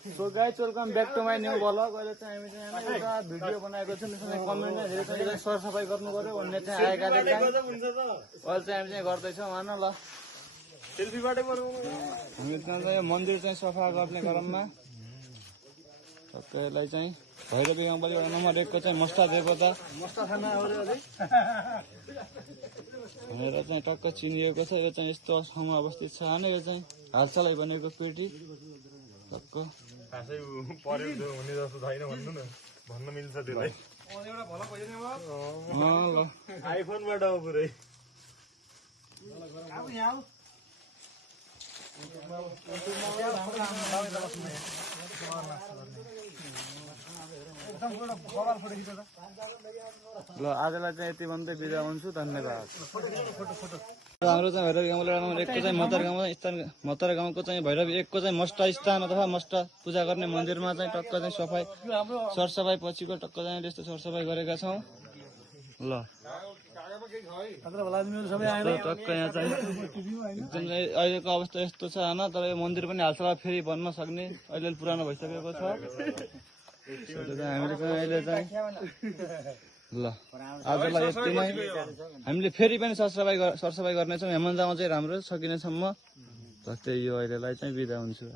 So guys welcome back to my new blog. अहिले चाहिँ हामी चाहिँ एउटा भिडियो बनाएको छौँ। त्यसमा कमेन्टमा धेरै चाहिँ सरसफाइ गर्नु पर्यो भन्ने चाहिँ आएका अहिले चाहिँ हामी चाहिँ गर्दैछौँ भन ल सेल्फीबाटै बनाउनु। हामी चाहिँ यो मन्दिर चाहिँ सफा गर्ने क्रममा सबैलाई चाहिँ भैरवी गाउँपालिका वडा नम्बर 1 को चाहिँ मस्ता देवता मस्ता थाना भनेर चाहिँ टक्क चिनिएको छ। यो चाहिँ यस्तो ठाउँमा अवस्थित छ होइन। यो चाहिँ हालसालै बनेको पेटी टक्क खासै पर्यो हुने जस्तो छैन भन्नु न भन्न मिल्छ त्यसलाई ल आइफोनबाट हो पुरै ल आजलाई चाहिँ यति भन्दै बिदा हुन्छु। धन्यवाद। हाम्रो चाहिँ भैरवी गाउँपालिका नम्बर 1 को चाहिँ मतर गाउँको चाहिँ भैरवी 1 को चाहिँ मस्टा स्थान अथवा मस्टा पूजा गर्ने मन्दिरमा चाहिँ टक्क चाहिँ सफाइ सरसफाइ पछिको टक्क चाहिँ यस्तो सरसफाइ गरेका छौँ। ल टक्क यहाँ चाहिँ एकदम अहिलेको अवस्था यस्तो छ होइन। तर यो मन्दिर पनि हालसाल फेरि बन्न सक्ने अहिले पुरानो भइसकेको छ। हामीले चाहिँ अहिले चाहिँ ल आजलाई यति नै। हामीले फेरि पनि सरसफाइ गर्नेछौँ। हेमन्त गाउँ चाहिँ राम्रो सकिनेसम्म। त्यही यो अहिलेलाई चाहिँ बिदा हुन्छु।